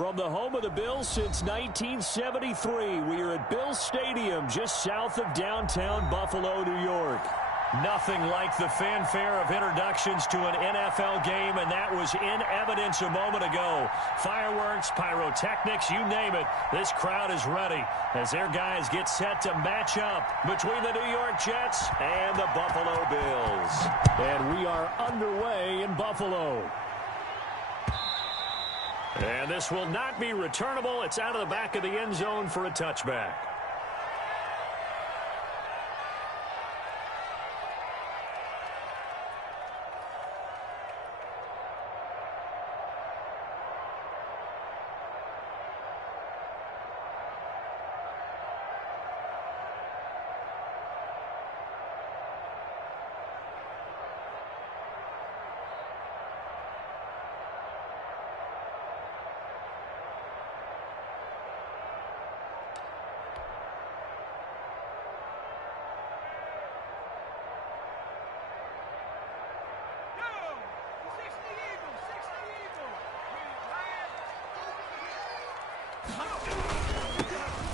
From the home of the Bills since 1973, we are at Bills Stadium just south of downtown Buffalo, New York. Nothing like the fanfare of introductions to an NFL game, and that was in evidence a moment ago. Fireworks, pyrotechnics, you name it. This crowd is ready as their guys get set to match up between the New York Jets and the Buffalo Bills. And we are underway in Buffalo. And this will not be returnable. It's out of the back of the end zone for a touchback.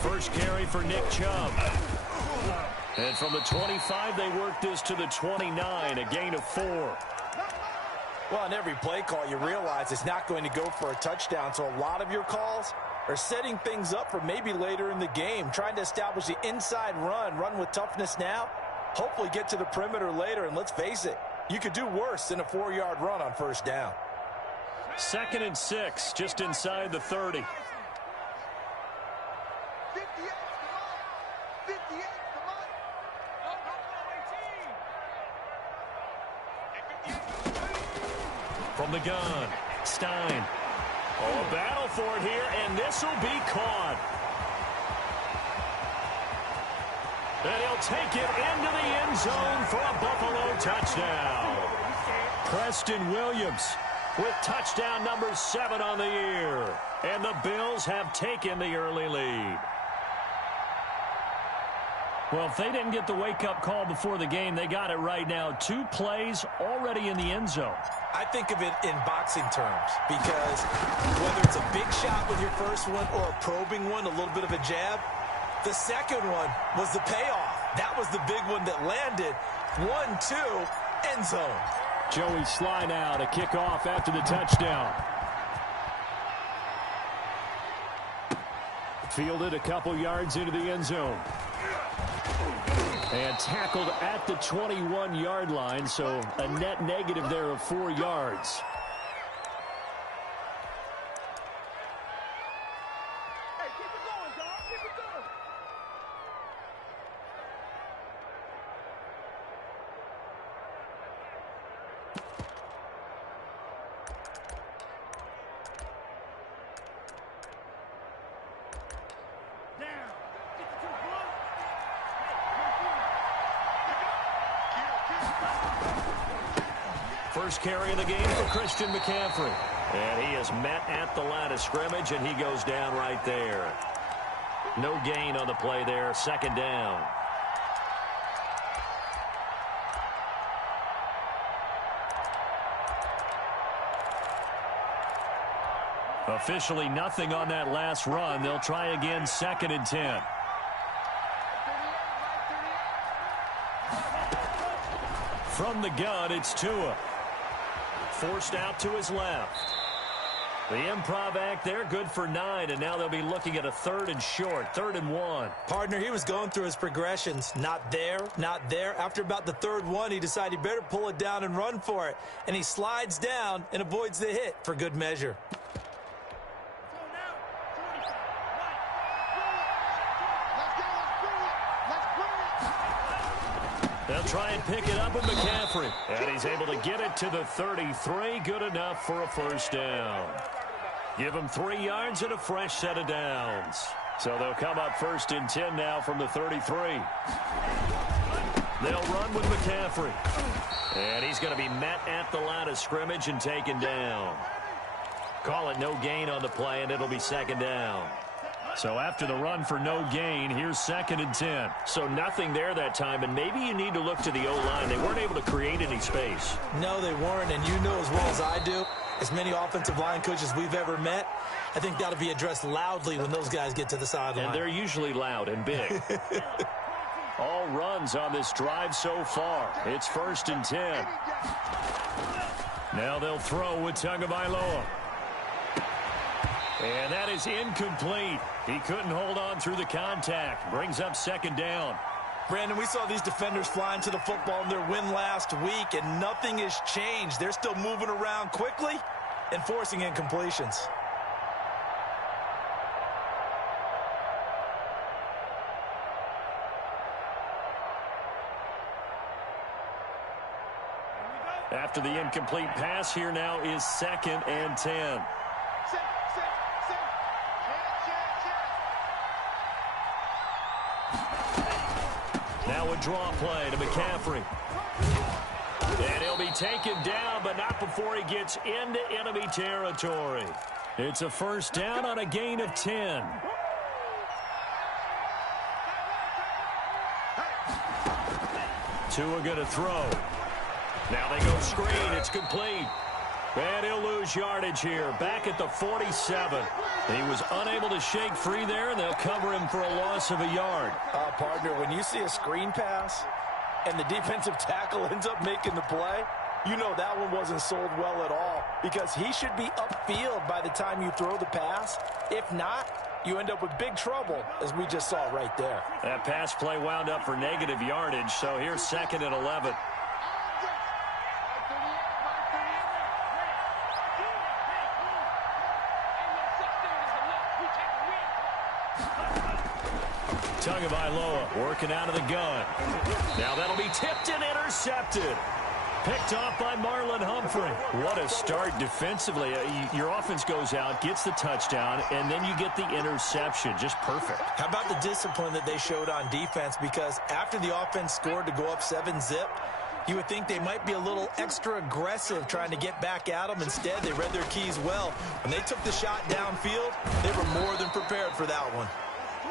First carry for Nick Chubb. And from the 25, they work this to the 29, a gain of 4. Well, on every play call, you realize it's not going to go for a touchdown, so a lot of your calls are setting things up for maybe later in the game, trying to establish the inside run with toughness now, hopefully get to the perimeter later, and let's face it, you could do worse than a 4-yard run on first down. 2nd and 6, just inside the 30. From the gun, Stein. Oh, a battle for it here, and this will be caught. And he'll take it into the end zone for a Buffalo touchdown. Preston Williams with touchdown number 7 on the year. And the Bills have taken the early lead. Well, if they didn't get the wake-up call before the game, they got it right now. 2 plays already in the end zone. I think of it in boxing terms because whether it's a big shot with your first one or a probing one, a little bit of a jab, the second one was the payoff. That was the big one that landed. 1-2, end zone. Joey Sly now to kick off after the touchdown. Fielded a couple yards into the end zone. And tackled at the 21-yard line, so a net negative there of 4 yards. Hey, keep it going, dog. Keep it going. Down. Get the 2 1. First carry of the game for Christian McCaffrey. And he is met at the line of scrimmage, and he goes down right there. No gain on the play there, 2nd down. Officially nothing on that last run. They'll try again, 2nd and 10. From the gun, it's Tua. Forced out to his left. The improv act there, good for 9, and now they'll be looking at a 3rd and short, 3rd and 1. Partner, he was going through his progressions. Not there, not there. After about the 3rd one, he decided he better pull it down and run for it. And he slides down and avoids the hit for good measure. They'll try and pick it up with McCaffrey. And he's able to get it to the 33. Good enough for a first down. Give him 3 yards and a fresh set of downs. So they'll come up 1st and 10 now from the 33. They'll run with McCaffrey. And he's going to be met at the line of scrimmage and taken down. Call it no gain on the play, and it'll be 2nd down. So after the run for no gain, here's 2nd and 10. So nothing there that time, and maybe you need to look to the O-line. They weren't able to create any space. No, they weren't, and you know as well as I do, as many offensive line coaches we've ever met, I think that'll be addressed loudly when those guys get to the sideline. And they're usually loud and big. All runs on this drive so far. It's 1st and 10. Now they'll throw with Tagovailoa. And that is incomplete. He couldn't hold on through the contact. Brings up 2nd down. Brandon, we saw these defenders flying to the football in their win last week, and nothing has changed. They're still moving around quickly and forcing incompletions. After the incomplete pass, here now is 2nd and 10. Now a draw play to McCaffrey. And he'll be taken down, but not before he gets into enemy territory. It's a 1st down on a gain of 10. Tua going to throw. Now they go screen. It's complete. And he'll lose yardage here. Back at the 47. He was unable to shake free there, and they'll cover him for a loss of a yard. Partner, when you see a screen pass and the defensive tackle ends up making the play, you know that one wasn't sold well at all, because he should be upfield by the time you throw the pass. If not, you end up with big trouble, as we just saw right there. That pass play wound up for negative yardage, so here's 2nd and 11. Tagovailoa working out of the gun. Now that'll be tipped and intercepted. Picked off by Marlon Humphrey. What a start defensively. Your offense goes out, gets the touchdown, and then you get the interception. Just perfect. How about the discipline that they showed on defense? Because after the offense scored to go up 7-zip, you would think they might be a little extra aggressive trying to get back at them. Instead, they read their keys well. When they took the shot downfield, they were more than prepared for that one.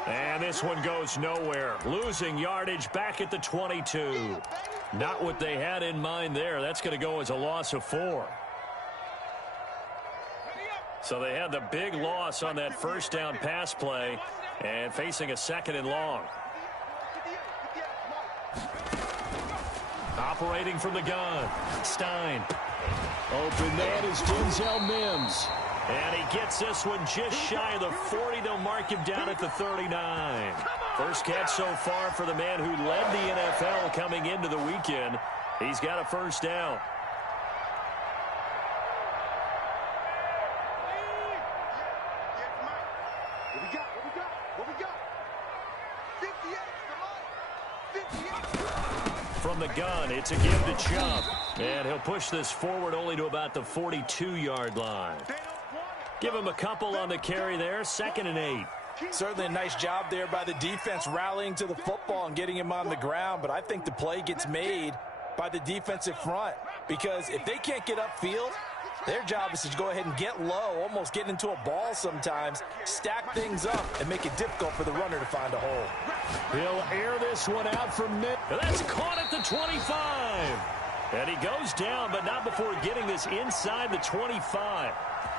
And this one goes nowhere. Losing yardage back at the 22. Not what they had in mind there. That's going to go as a loss of 4. So they had the big loss on that 1st down pass play and facing a 2nd and long. Operating from the gun. Stein. Open man is Denzel Mims. And he gets this one just shy of the 40. They'll mark him down at the 39. First catch so far for the man who led the NFL coming into the weekend. He's got a 1st down. What we got? 58. From the gun, it's a give to Chubb. And he'll push this forward only to about the 42-yard line. Give him a couple on the carry there. 2nd and 8. Certainly a nice job there by the defense rallying to the football and getting him on the ground. But I think the play gets made by the defensive front, because if they can't get upfield, their job is to go ahead and get low, almost get into a ball sometimes, stack things up, and make it difficult for the runner to find a hole. He'll air this one out from mid. That's caught at the 25. And he goes down, but not before getting this inside the 25.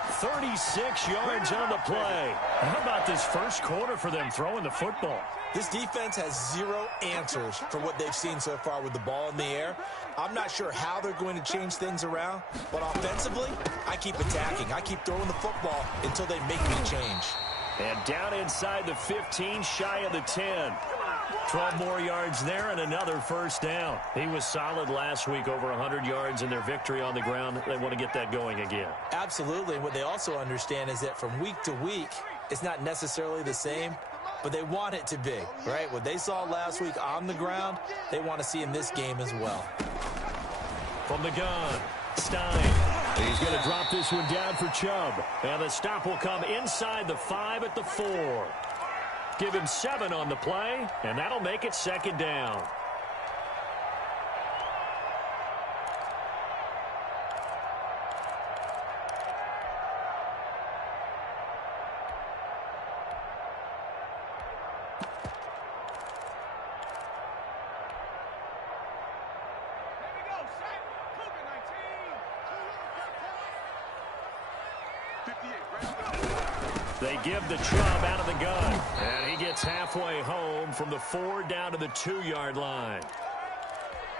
36 yards on the play. How about this first quarter for them throwing the football? This defense has zero answers for what they've seen so far with the ball in the air. I'm not sure how they're going to change things around, but offensively, I keep attacking. I keep throwing the football until they make me change. And down inside the 15, shy of the 10. 12 more yards there and another 1st down. He was solid last week, over 100 yards in their victory on the ground. They want to get that going again. Absolutely. And what they also understand is that from week to week, it's not necessarily the same, but they want it to be, right? What they saw last week on the ground, they want to see in this game as well. From the gun, Stein. He's going to drop this one down for Chubb. And the stop will come inside the 5 at the 4. Give him 7 on the play, and that'll make it 2nd down. They give the Chubb out of the gun. And he gets halfway home from the 4 down to the 2-yard line.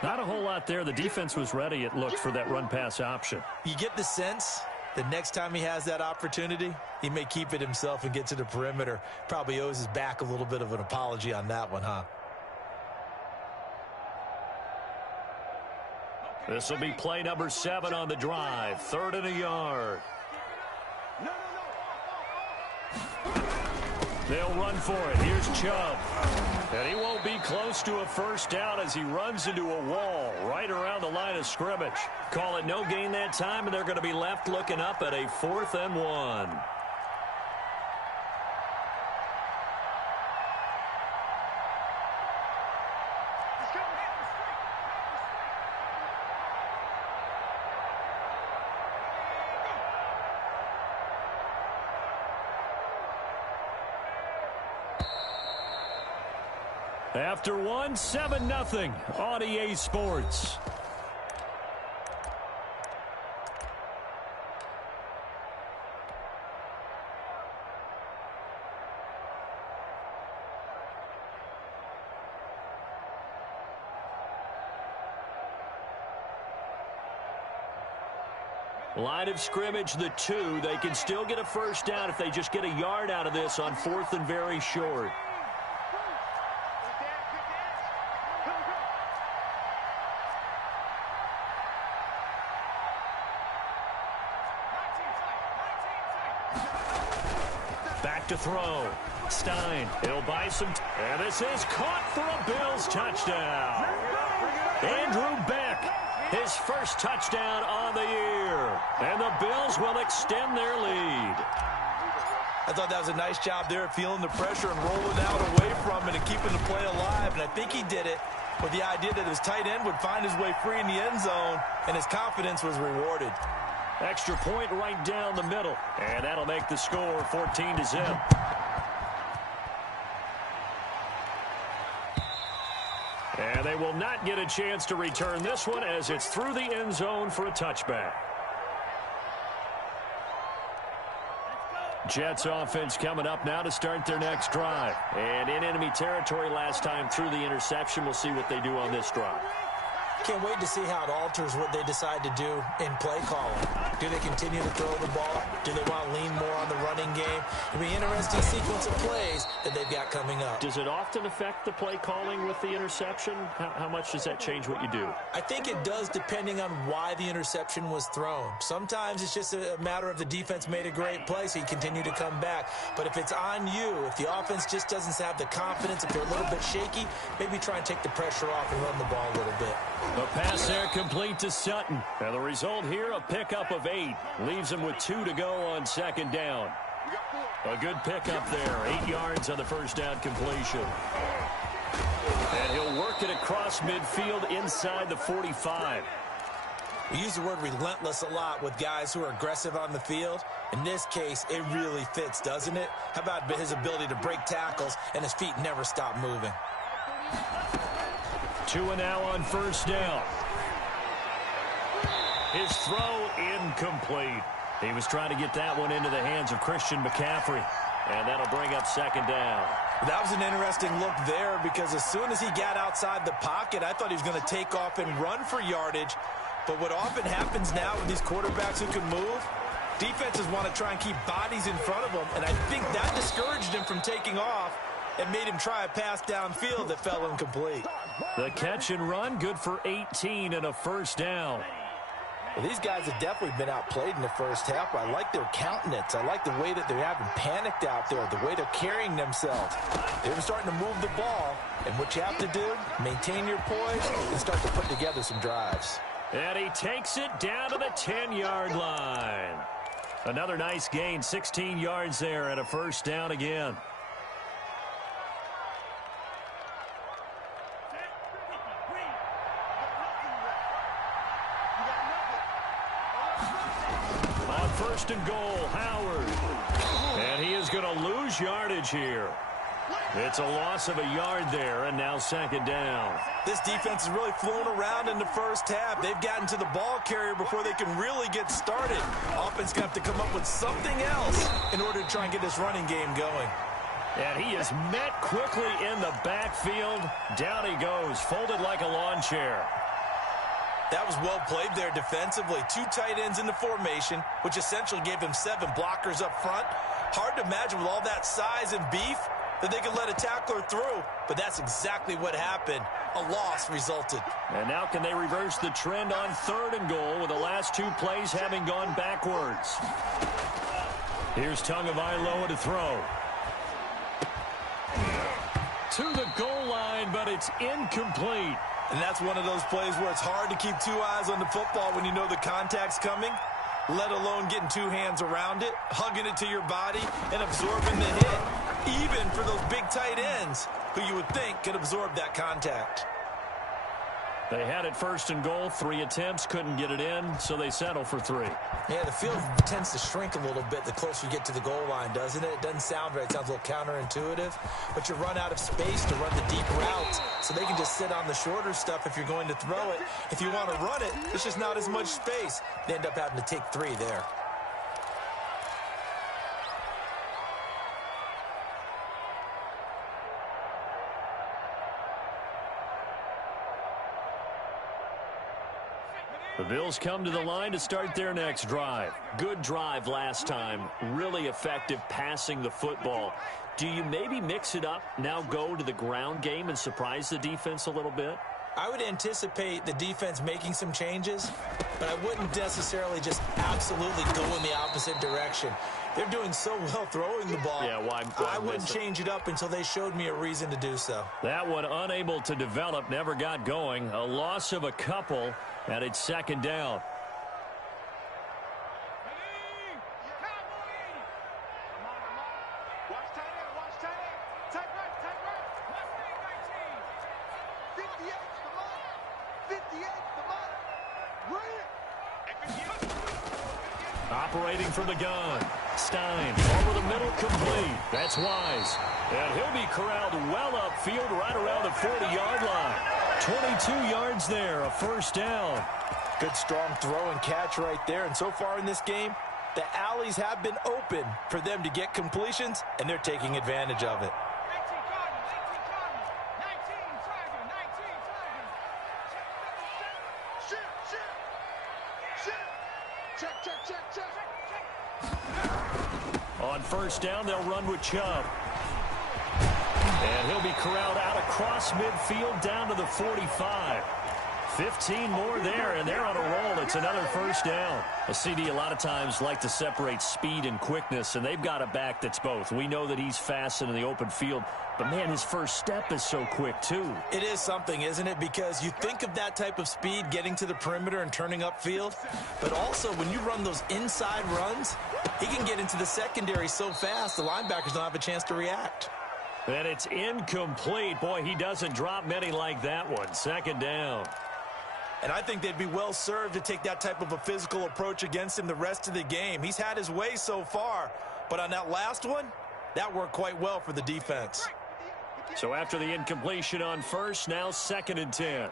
Not a whole lot there. The defense was ready, it looked, for that run-pass option. You get the sense that next time he has that opportunity, he may keep it himself and get to the perimeter. Probably owes his back a little bit of an apology on that one, huh? This will be play number 7 on the drive. 3rd and a yard. They'll run for it. Here's Chubb. And he won't be close to a first down as he runs into a wall right around the line of scrimmage. Call it no gain that time, and they're going to be left looking up at a 4th and 1. After 1, 7-0 on EA Sports. Line of scrimmage, the 2. They can still get a first down if they just get a yard out of this on 4th and very short. Back to throw. Stein. He'll buy some. And this is caught for a Bills touchdown. Andrew Beck, his first touchdown on the year. And the Bills will extend their lead. I thought that was a nice job there, feeling the pressure and rolling out away from it and keeping the play alive. And I think he did it with the idea that his tight end would find his way free in the end zone, and his confidence was rewarded. Extra point right down the middle. And that'll make the score 14-0. And they will not get a chance to return this one as it's through the end zone for a touchback. Jets offense coming up now to start their next drive. And in enemy territory last time through the interception. We'll see what they do on this drive. Can't wait to see how it alters what they decide to do in play calling. Do they continue to throw the ball? Do they want to lean more on the running game? It'll be an interesting sequence of plays that they've got coming up. Does it often affect the play calling with the interception? How much does that change what you do? I think it does, depending on why the interception was thrown. Sometimes it's just a matter of the defense made a great play, so you continue to come back. But if it's on you, if the offense just doesn't have the confidence, if they're a little bit shaky, maybe try and take the pressure off and run the ball a little bit. The pass there complete to Sutton. And the result here, a pickup of 8. Leaves him with 2 to go on second down. A good pickup there. 8 yards on the first down completion. And he'll work it across midfield inside the 45. We use the word relentless a lot with guys who are aggressive on the field. In this case, it really fits, doesn't it? How about his ability to break tackles and his feet never stop moving? 2 and now on first down. His throw incomplete. He was trying to get that one into the hands of Christian McCaffrey. And that'll bring up second down. That was an interesting look there because as soon as he got outside the pocket, I thought he was going to take off and run for yardage. But what often happens now with these quarterbacks who can move, defenses want to try and keep bodies in front of them. And I think that discouraged him from taking off and made him try a pass downfield that fell incomplete. The catch and run, good for 18 and a first down. Well, these guys have definitely been outplayed in the first half. I like their countenance. I like the way that they haven't panicked out there, the way they're carrying themselves. They're starting to move the ball, and what you have to do, maintain your poise and start to put together some drives. And he takes it down to the 10-yard line. Another nice gain, 16 yards there and a first down again. First and goal, Howard. And he is going to lose yardage here. It's a loss of a yard there, and now second down. This defense is really flown around in the first half. They've gotten to the ball carrier before they can really get started. Offense going to have to come up with something else in order to try and get this running game going. And he is met quickly in the backfield. Down he goes, folded like a lawn chair. That was well played there defensively. 2 tight ends in the formation, which essentially gave them 7 blockers up front. Hard to imagine with all that size and beef that they could let a tackler through, but that's exactly what happened. A loss resulted. And now can they reverse the trend on 3rd and goal with the last 2 plays having gone backwards? Here's Tagovailoa to throw. To the goal line, but it's incomplete. And that's one of those plays where it's hard to keep 2 eyes on the football when you know the contact's coming, let alone getting 2 hands around it, hugging it to your body, and absorbing the hit. Even for those big tight ends who you would think could absorb that contact. They had it 1st and goal, 3 attempts, couldn't get it in, so they settle for 3. Yeah, the field tends to shrink a little bit the closer you get to the goal line, doesn't it? It doesn't sound right. It sounds a little counterintuitive. But you run out of space to run the deep routes, so they can just sit on the shorter stuff if you're going to throw it. If you want to run it, there's just not as much space. They end up having to take 3 there. The Bills come to the line to start their next drive. Good drive last time. Really effective passing the football. Do you maybe mix it up, now go to the ground game and surprise the defense a little bit? I would anticipate the defense making some changes, but I wouldn't necessarily just absolutely go in the opposite direction. They're doing so well throwing the ball. Yeah, why I wouldn't change it up until they showed me a reason to do so. That one unable to develop, never got going. A loss of a couple, and it's second down. Operating from the gun. Stein over the middle, complete. That's Wise. And he'll be corralled well upfield right around the 40-yard line. 22 yards there, a first down. Good strong throw and catch right there. And so far in this game, the alleys have been open for them to get completions, and they're taking advantage of it. On first down, they'll run with Chubb. And he'll be corralled out across midfield down to the 45. 15 more there, and they're on a roll. It's another first down. A CD a lot of times like to separate speed and quickness, and they've got a back that's both. We know that he's fast in the open field, but, man, his first step is so quick, too. It is something, isn't it? Because you think of that type of speed getting to the perimeter and turning upfield, but also when you run those inside runs, he can get into the secondary so fast the linebackers don't have a chance to react. And it's incomplete. Boy, he doesn't drop many like that one. Second down. And I think they'd be well served to take that type of a physical approach against him the rest of the game. He's had his way so far, but on that last one, that worked quite well for the defense. So after the incompletion on first, now 2nd and 10.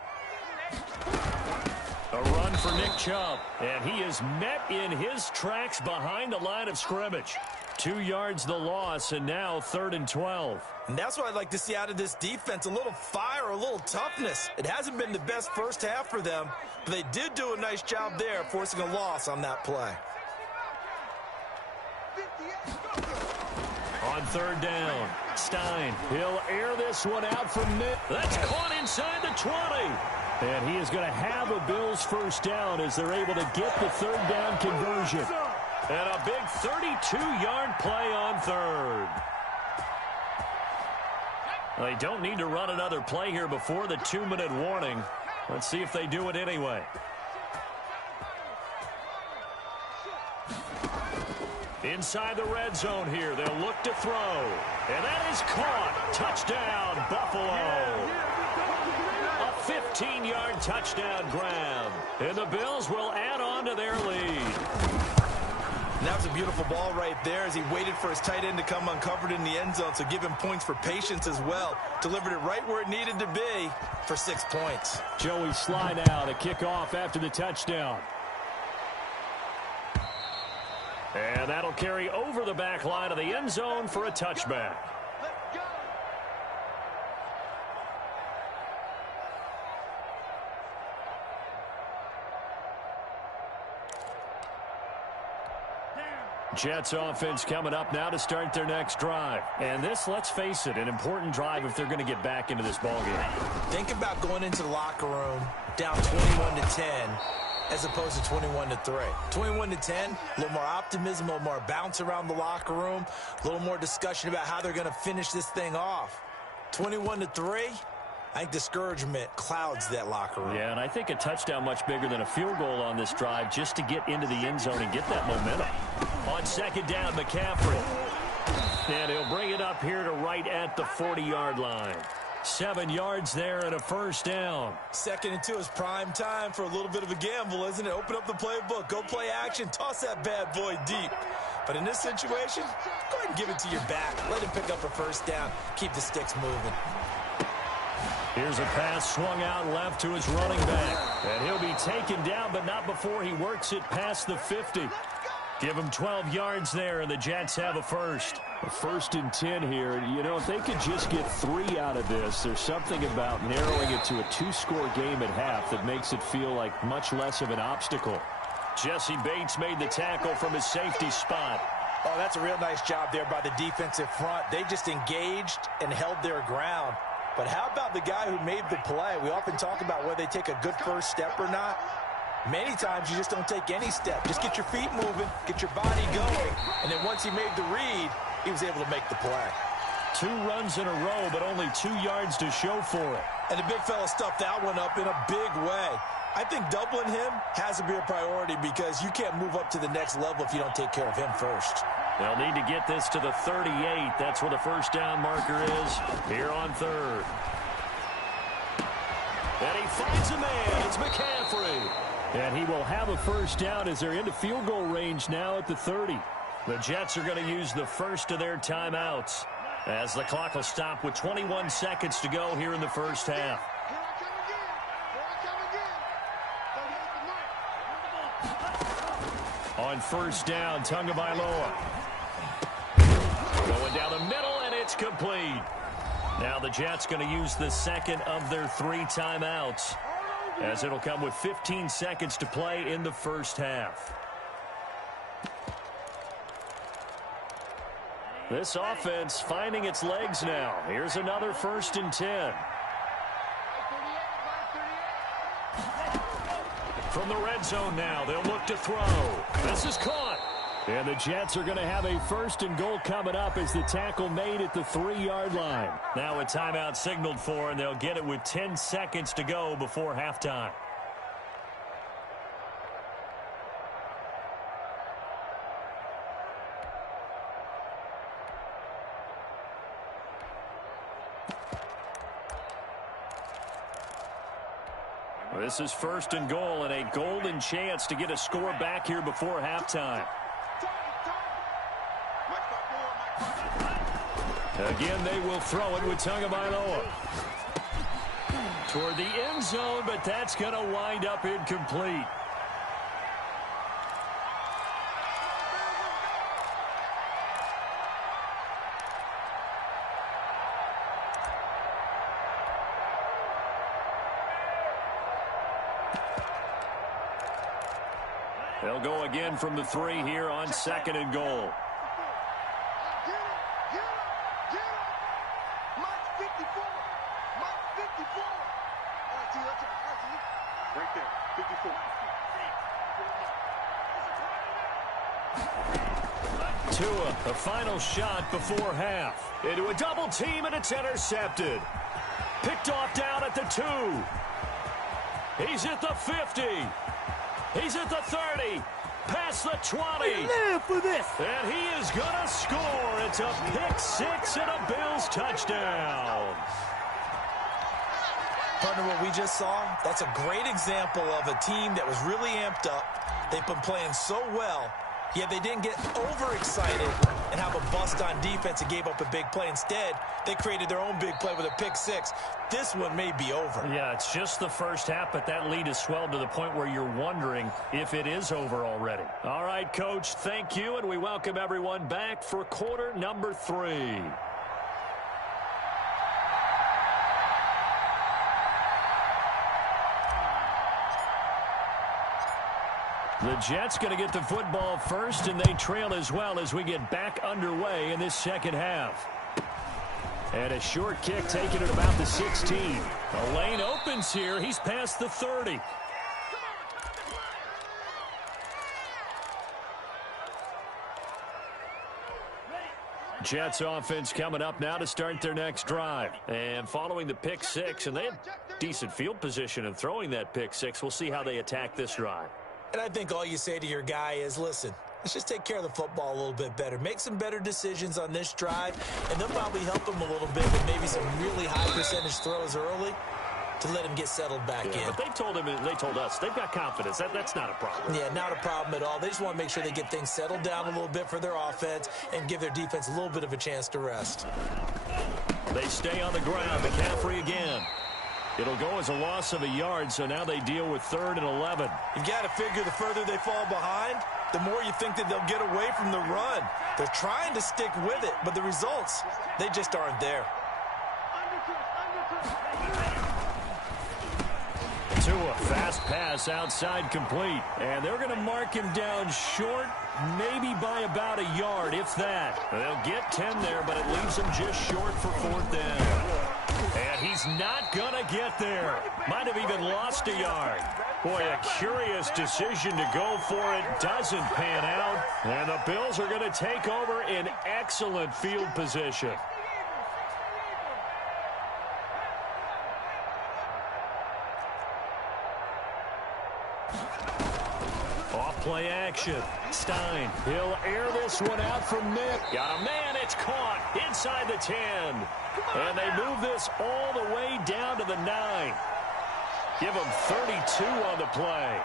A run for Nick Chubb, and he is met in his tracks behind the line of scrimmage. 2 yards the loss, and now 3rd and 12. And that's what I'd like to see out of this defense, a little fire, a little toughness. It hasn't been the best first half for them, but they did do a nice job there, forcing a loss on that play. On 3rd down, Stein, he'll air this one out from mid. That's caught inside the 20. And he is going to have a Bills first down as they're able to get the 3rd down conversion. And a big 32-yard play on 3rd. They don't need to run another play here before the 2-minute warning. Let's see if they do it anyway. Inside the red zone here, they'll look to throw. And that is caught. Touchdown, Buffalo. A 15-yard touchdown grab. And the Bills will add on to their lead. And that was a beautiful ball right there as he waited for his tight end to come uncovered in the end zone, so give him points for patience as well. Delivered it right where it needed to be for 6 points. Joey Sly now to kick off after the touchdown. And that'll carry over the back line of the end zone for a touchback. Jets offense coming up now to start their next drive. And this, let's face it, an important drive if they're going to get back into this ballgame. Think about going into the locker room down 21-10 as opposed to 21-3. 21-10, a little more optimism, a little more bounce around the locker room, a little more discussion about how they're going to finish this thing off. 21-3, I think discouragement clouds that locker room. Yeah, and I think a touchdown much bigger than a field goal on this drive just to get into the end zone and get that momentum. On second down, McCaffrey. And he'll bring it up here to right at the 40-yard line. 7 yards there and a first down. 2nd and 2 is prime time for a little bit of a gamble, isn't it? Open up the playbook, go play action, toss that bad boy deep. But in this situation, go ahead and give it to your back. Let him pick up a first down. Keep the sticks moving. Here's a pass swung out left to his running back. And he'll be taken down, but not before he works it past the 50. Give him 12 yards there, and the Jets have a first. A 1st and 10 here. You know, if they could just get 3 out of this, there's something about narrowing it to a 2-score game at half that makes it feel like much less of an obstacle. Jesse Bates made the tackle from his safety spot. Oh, that's a real nice job there by the defensive front. They just engaged and held their ground. But how about the guy who made the play? We often talk about whether they take a good first step or not. Many times you just don't take any step. Just get your feet moving, get your body going, and then once he made the read, he was able to make the play. 2 runs in a row, but only 2 yards to show for it. And the big fella stuffed that one up in a big way. I think doubling him has to be a priority because you can't move up to the next level if you don't take care of him first. They'll need to get this to the 38. That's where the first down marker is here on 3rd. And he finds a man. It's McCaffrey. And he will have a first down as they're into field goal range now at the 30. The Jets are going to use the first of their timeouts as the clock will stop with 21 seconds to go here in the first half. On first down, Tagovailoa. Going down the middle, and it's complete. Now the Jets going to use the second of their 3 timeouts, as it'll come with 15 seconds to play in the first half. This offense finding its legs now. Here's another 1st and 10. From the red zone now, they'll look to throw. This is caught. And the Jets are going to have a 1st and goal coming up as the tackle made at the 3-yard line. Now a timeout signaled for, and they'll get it with 10 seconds to go before halftime. This is 1st and goal, and a golden chance to get a score back here before halftime. Again, they will throw it with Tagovailoa toward the end zone, but that's going to wind up incomplete. They'll go again from the 3 here on 2nd and goal. Right there, 54. Tua, the final shot before half. Into a double team, and it's intercepted. Picked off down at the 2. He's at the 50. He's at the 30. Past the 20. We live for this. And he is going to score. It's a pick 6 and a Bills touchdown. Partner, what we just saw, that's a great example of a team that was really amped up. They've been playing so well, Yeah, they didn't get overexcited and have a bust on defense and gave up a big play. Instead, they created their own big play with a pick six. This one may be over. Yeah, it's just the first half, but that lead has swelled to the point where you're wondering if it is over already. All right, Coach, thank you, and we welcome everyone back for quarter number 3. The Jets going to get the football first, and they trail as well as we get back underway in this second half. And a short kick taken at about the 16. The lane opens here. He's past the 30. Jets offense coming up now to start their next drive. And following the pick six, and they had decent field position in throwing that pick six. We'll see how they attack this drive. And I think all you say to your guy is, listen, let's just take care of the football a little bit better. Make some better decisions on this drive, and they'll probably help him a little bit with maybe some really high percentage throws early to let him get settled back in. But they told us they've got confidence. That's not a problem. Yeah, not a problem at all. They just want to make sure they get things settled down a little bit for their offense and give their defense a little bit of a chance to rest. They stay on the ground. McCaffrey again. It'll go as a loss of a yard, so now they deal with 3rd and 11. You've got to figure the further they fall behind, the more you think that they'll get away from the run. They're trying to stick with it, but the results, they just aren't there. To a fast pass outside complete. And they're going to mark him down short, maybe by about a yard, if that. They'll get 10 there, but it leaves them just short for 4th down. And he's not going to get there. Might have even lost a yard. Boy, a curious decision to go for it. Doesn't pan out. And the Bills are going to take over in excellent field position. Off-play action. Stein. He'll air this one out from Nick. Got a man. It's caught inside the 10. And they move this all the way down to the 9. Give them 32 on the play.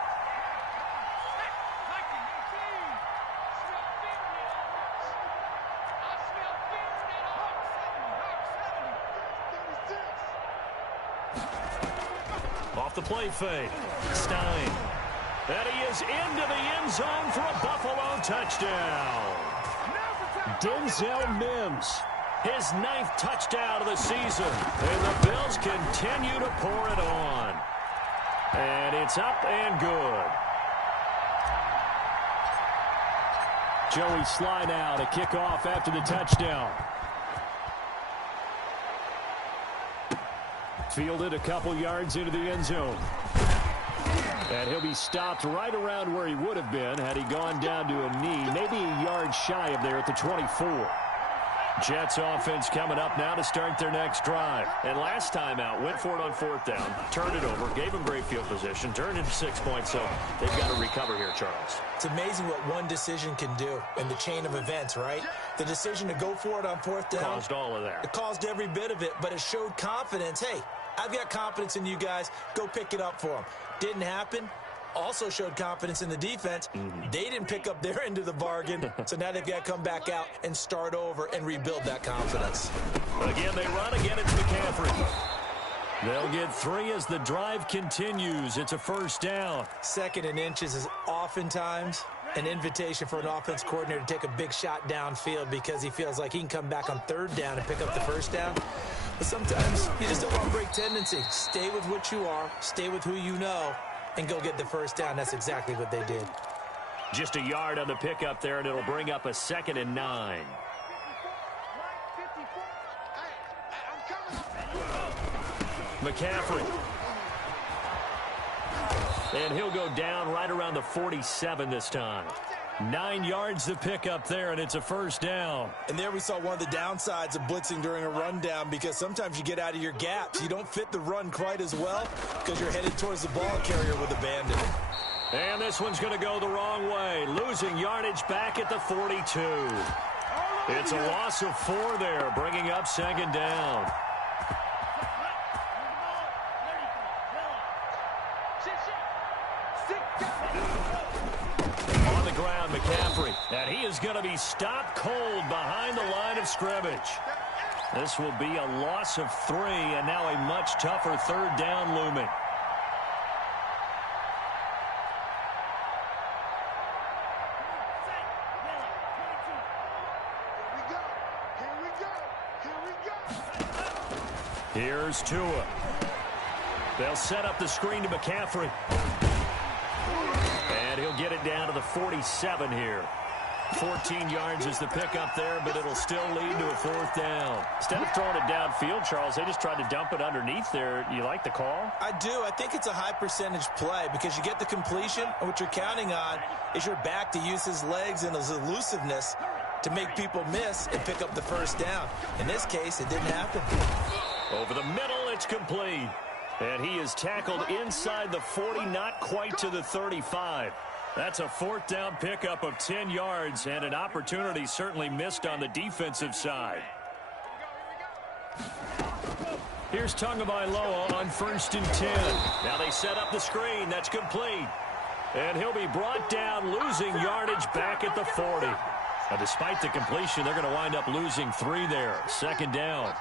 Off the play fake. Stein. And he is into the end zone for a Buffalo touchdown. Denzel Mims. His 9th touchdown of the season. And the Bills continue to pour it on. And it's up and good. Joey Slye now to kick off after the touchdown. Fielded a couple yards into the end zone. And he'll be stopped right around where he would have been had he gone down to a knee, maybe a yard shy of there at the 24. Jets offense coming up now to start their next drive. And last time out, went for it on 4th down, turned it over, gave him great field position, turned into 6 points, so they've got to recover here, Charles. It's amazing what one decision can do in the chain of events, right? The decision to go for it on 4th down. Caused all of that. It caused every bit of it, but it showed confidence. Hey, I've got confidence in you guys. Go pick it up for them. Didn't happen. Also showed confidence in the defense. They didn't pick up their end of the bargain, so now they've got to come back out and start over and rebuild that confidence. Again, they run. Again, it's McCaffrey. They'll get 3 as the drive continues. It's a 1st down. 2nd and inches is oftentimes an invitation for an offense coordinator to take a big shot downfield because he feels like he can come back on 3rd down and pick up the 1st down. But sometimes you just don't want to break tendency. Stay with what you are. Stay with who you know. And go get the 1st down. That's exactly what they did. Just a yard on the pickup there, and it'll bring up a 2nd and 9. McCaffrey. And he'll go down right around the 47 this time. 9 yards to pick up there, and it's a 1st down. And there we saw one of the downsides of blitzing during a rundown because sometimes you get out of your gaps. You don't fit the run quite as well because you're headed towards the ball carrier with abandon. And this one's going to go the wrong way. Losing yardage back at the 42. It's a loss of 4 there, bringing up 2nd down. McCaffrey. And he is going to be stopped cold behind the line of scrimmage. This will be a loss of 3, and now a much tougher third down looming. Here's Tua. They'll set up the screen to McCaffrey. And he'll get it down to the 47 here. 14 yards is the pickup there, but it'll still lead to a 4th down. Instead of throwing it downfield, Charles, they just tried to dump it underneath there. You like the call? I do. I think it's a high percentage play because you get the completion, and what you're counting on is your back to use his legs and his elusiveness to make people miss and pick up the first down. In this case, it didn't happen. Over the middle, it's complete. And he is tackled inside the 40, not quite to the 35. That's a 4th down pickup of 10 yards and an opportunity certainly missed on the defensive side. Here's Tagovailoa on 1st and 10. Now they set up the screen. That's complete. And he'll be brought down, losing yardage back at the 40. Now, despite the completion, they're going to wind up losing 3 there. 2nd down.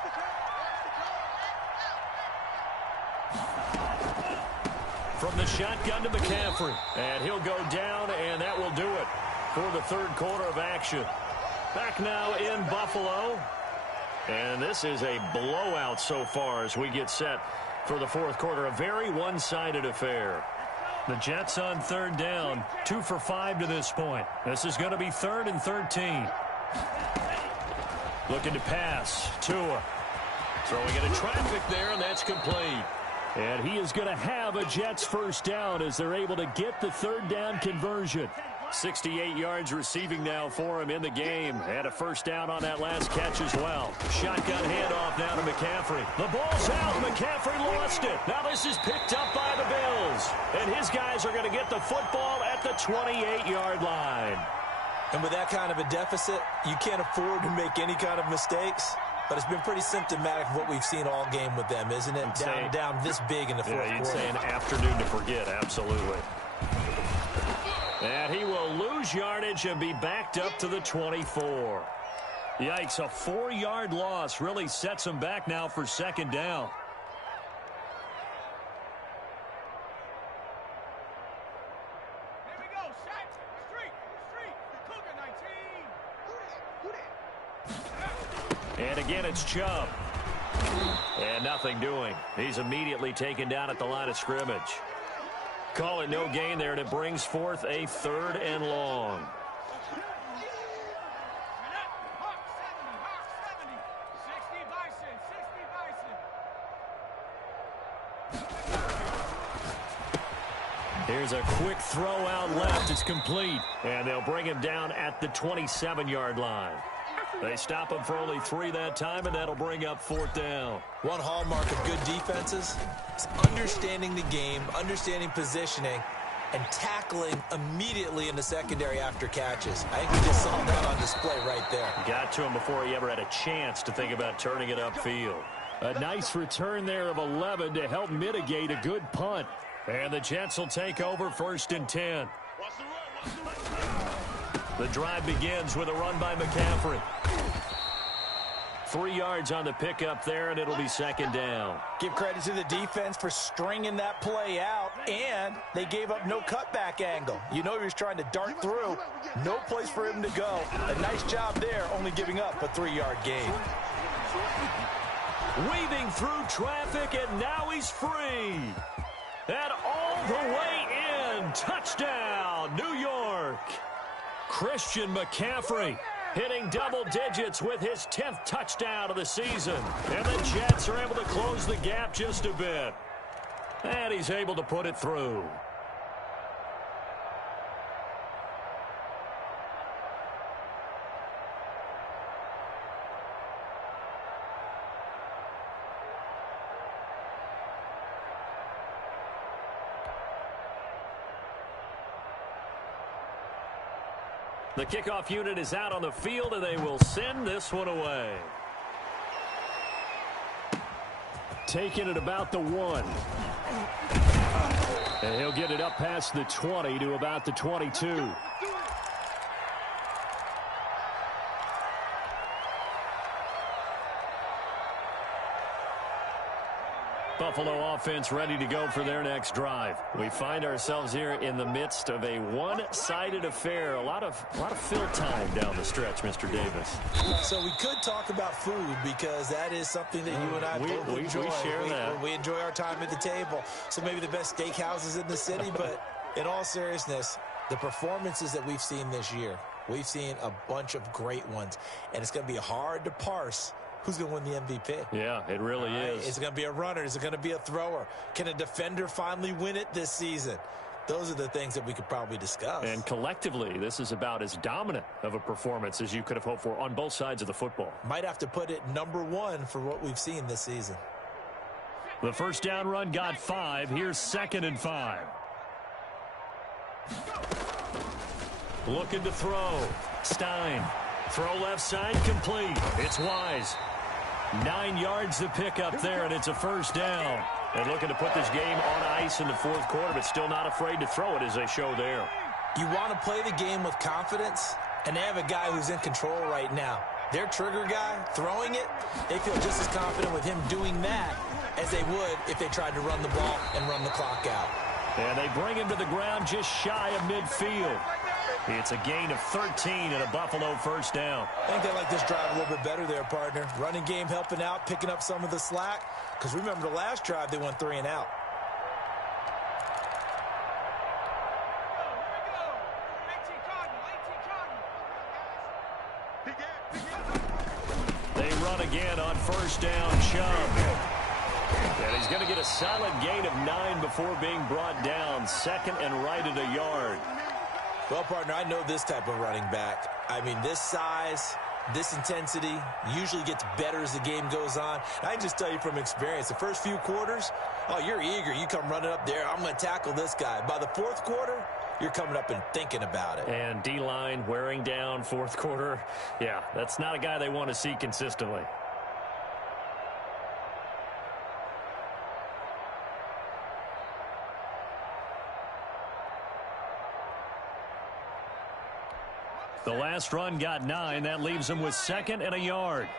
From the shotgun to McCaffrey. And he'll go down, and that will do it for the 3rd quarter of action. Back now in Buffalo. And this is a blowout so far as we get set for the 4th quarter. A very one-sided affair. The Jets on 3rd down. 2 for 5 to this point. This is going to be 3rd and 13. Looking to pass. Tua. Throwing into traffic there, and that's complete. And he is going to have a Jets 1st down as they're able to get the 3rd down conversion. 68 yards receiving now for him in the game. And a 1st down on that last catch as well. Shotgun handoff now to McCaffrey. The ball's out. McCaffrey lost it. Now this is picked up by the Bills. And his guys are going to get the football at the 28-yard line. And with that kind of a deficit, you can't afford to make any kind of mistakes. But it's been pretty symptomatic of what we've seen all game with them, isn't it? Down this big in the 4th quarter. You'd say an afternoon to forget, absolutely. And he will lose yardage and be backed up to the 24. Yikes, a 4-yard loss really sets him back now for 2nd down. And again, it's Chubb. And nothing doing. He's immediately taken down at the line of scrimmage. Call it no gain there, and it brings forth a 3rd and long. Here's a quick throw out left. It's complete. And they'll bring him down at the 27-yard line. They stop him for only 3 that time, and that'll bring up 4th down. One hallmark of good defenses is understanding the game, understanding positioning, and tackling immediately in the secondary after catches. I think we just saw that on display right there. Got to him before he ever had a chance to think about turning it upfield. A nice return there of 11 to help mitigate a good punt. And the Jets will take over 1st and 10. The drive begins with a run by McCaffrey. 3 yards on the pickup there, and it'll be 2nd down. Give credit to the defense for stringing that play out, and they gave up no cutback angle. You know he was trying to dart through. No place for him to go. A nice job there, only giving up a 3-yard gain. Weaving through traffic, and now he's free. And all the way in. Touchdown, New York. Christian McCaffrey hitting double digits with his 10th touchdown of the season. And the Jets are able to close the gap just a bit. And he's able to put it through. The kickoff unit is out on the field, and they will send this one away. Taking it about the 1. And he'll get it up past the 20 to about the 22. Buffalo offense ready to go for their next drive. We find ourselves here in the midst of a one-sided affair. A lot of fill time down the stretch, Mr. Davis. So we could talk about food because that is something that you and I both enjoy. We share that. We enjoy our time at the table. So maybe the best steakhouses in the city, but in all seriousness, the performances that we've seen this year, we've seen a bunch of great ones, and it's going to be hard to parse who's going to win the MVP. Yeah, it really is. Is it going to be a runner? Is it going to be a thrower? Can a defender finally win it this season? Those are the things that we could probably discuss. And collectively, this is about as dominant of a performance as you could have hoped for on both sides of the football. Might have to put it #1 for what we've seen this season. The first down run got 5. Here's 2nd and 5. Looking to throw. Stein. Throw left side, complete. It's Wise. 9 yards to pick up there, and it's a first down. And looking to put this game on ice in the fourth quarter, but still not afraid to throw it as they show there. You want to play the game with confidence, and they have a guy who's in control right now. Their trigger guy, throwing it, they feel just as confident with him doing that as they would if they tried to run the ball and run the clock out. And they bring him to the ground just shy of midfield. It's a gain of 13 and a Buffalo first down. I think they like this drive a little bit better there, partner. Running game helping out, picking up some of the slack. Because remember the last drive, they went 3 and out. They run again on first down, Chubb. And he's going to get a solid gain of 9 before being brought down. 2nd and right at a yard. Well, partner, I know this type of running back. I mean, this size, this intensity usually gets better as the game goes on. I can just tell you from experience, the first few quarters, oh, you're eager. You come running up there. I'm going to tackle this guy. By the fourth quarter, you're coming up and thinking about it. And D-line wearing down fourth quarter. Yeah, that's not a guy they want to see consistently. The last run got 9. That leaves him with 2nd and a yard.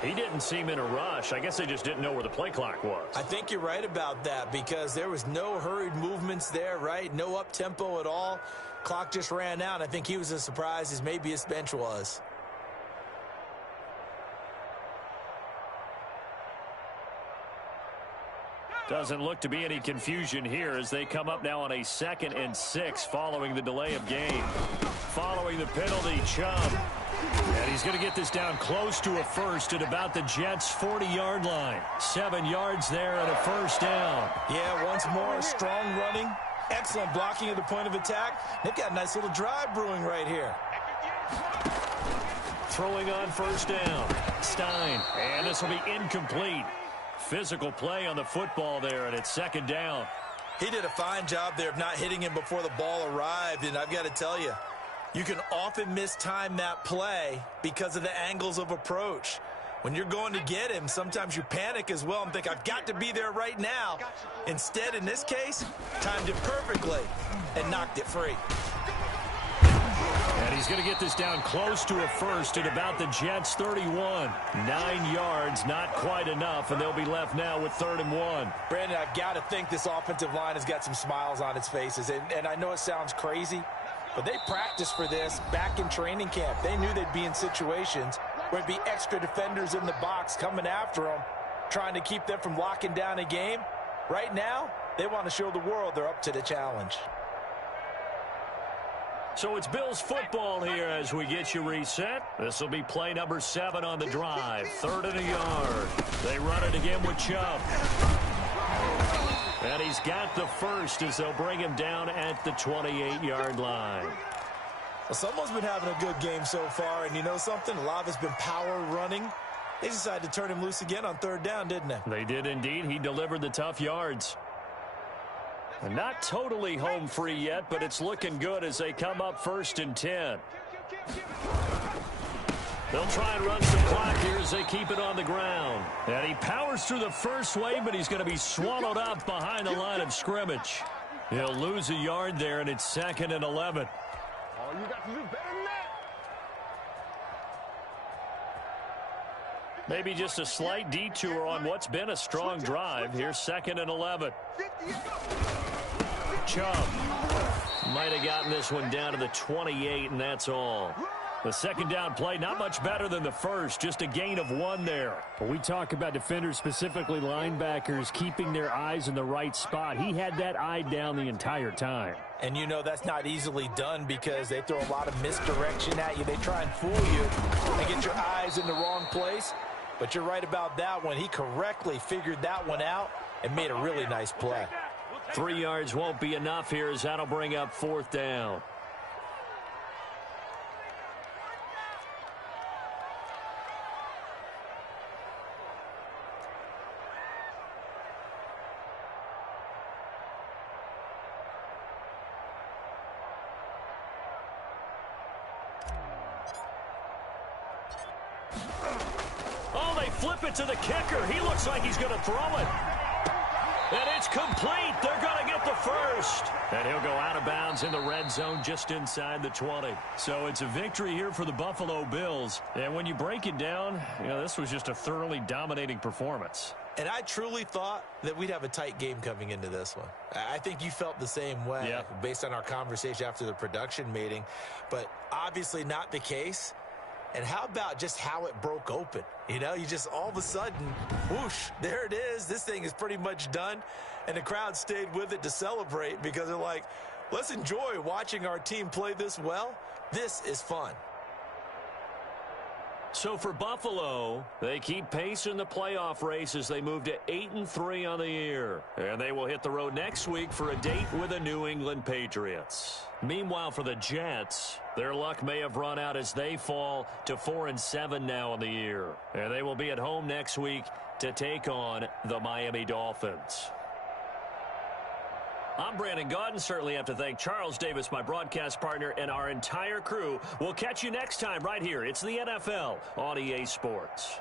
He didn't seem in a rush. I guess they just didn't know where the play clock was. I think you're right about that because there was no hurried movements there, right? No up-tempo at all. Clock just ran out. I think he was as surprised as maybe his bench was. Doesn't look to be any confusion here as they come up now on a 2nd and 6 following the delay of game. Following the penalty, Chubb. And he's going to get this down close to a first at about the Jets' 40-yard line. 7 yards there and a first down. Yeah, once more, strong running. Excellent blocking at the point of attack. They've got a nice little drive brewing right here. Throwing on first down. Stein. And this will be incomplete. Physical play on the football there, and it's 2nd down. He did a fine job there of not hitting him before the ball arrived, and I've got to tell you, you can often mistime that play because of the angles of approach. When you're going to get him, sometimes you panic as well and think, I've got to be there right now. Instead, in this case, timed it perfectly and knocked it free. And he's going to get this down close to a first at about the Jets' 31. 9 yards, not quite enough, and they'll be left now with 3rd and 1. Brandon, I've got to think this offensive line has got some smiles on its faces. And I know it sounds crazy, but they practiced for this back in training camp. They knew they'd be in situations where it'd be extra defenders in the box coming after them, trying to keep them from locking down a game. Right now, they want to show the world they're up to the challenge. So it's Bills football here as we get you reset. This will be play number 7 on the drive. 3rd and a yard. They run it again with Chubb. And he's got the first as they'll bring him down at the 28-yard line. Well, someone's been having a good game so far, and you know something? A lot of it's been power running. They decided to turn him loose again on 3rd down, didn't they? They did indeed. He delivered the tough yards. And not totally home free yet, but it's looking good as they come up 1st and 10. They'll try and run some clock here as they keep it on the ground. And he powers through the first wave, but he's going to be swallowed up behind the line of scrimmage. He'll lose a yard there, and it's 2nd and 11. All you got to do better than that. Maybe just a slight detour on what's been a strong drive. Here's 2nd and 11. Chubb might have gotten this one down to the 28, and that's all. The second down play, not much better than the first, just a gain of 1 there. When we talk about defenders, specifically linebackers, keeping their eyes in the right spot, he had that eye down the entire time. And you know that's not easily done because they throw a lot of misdirection at you. They try and fool you and get your eyes in the wrong place. But you're right about that one. He correctly figured that one out and made a really nice play. 3 yards won't be enough here as that'll bring up 4th down. Oh, they flip it to the kicker. He looks like he's going to throw it. And it's complete. They're going to get the first. And he'll go out of bounds in the red zone just inside the 20. So it's a victory here for the Buffalo Bills. And when you break it down, you know, this was just a thoroughly dominating performance. And I truly thought that we'd have a tight game coming into this one. I think you felt the same way based on our conversation after the production meeting. But obviously not the case. And how about just how it broke open? You know, you just all of a sudden, whoosh, there it is. This thing is pretty much done. And the crowd stayed with it to celebrate because they're like, let's enjoy watching our team play this well. This is fun. So for Buffalo, they keep pace in the playoff race as they move to 8-3 on the year. And they will hit the road next week for a date with the New England Patriots. Meanwhile, for the Jets, their luck may have run out as they fall to 4-7 now on the year. And they will be at home next week to take on the Miami Dolphins. I'm Brandon Gaudin. Certainly have to thank Charles Davis, my broadcast partner, and our entire crew. We'll catch you next time right here. It's the NFL on EA Sports.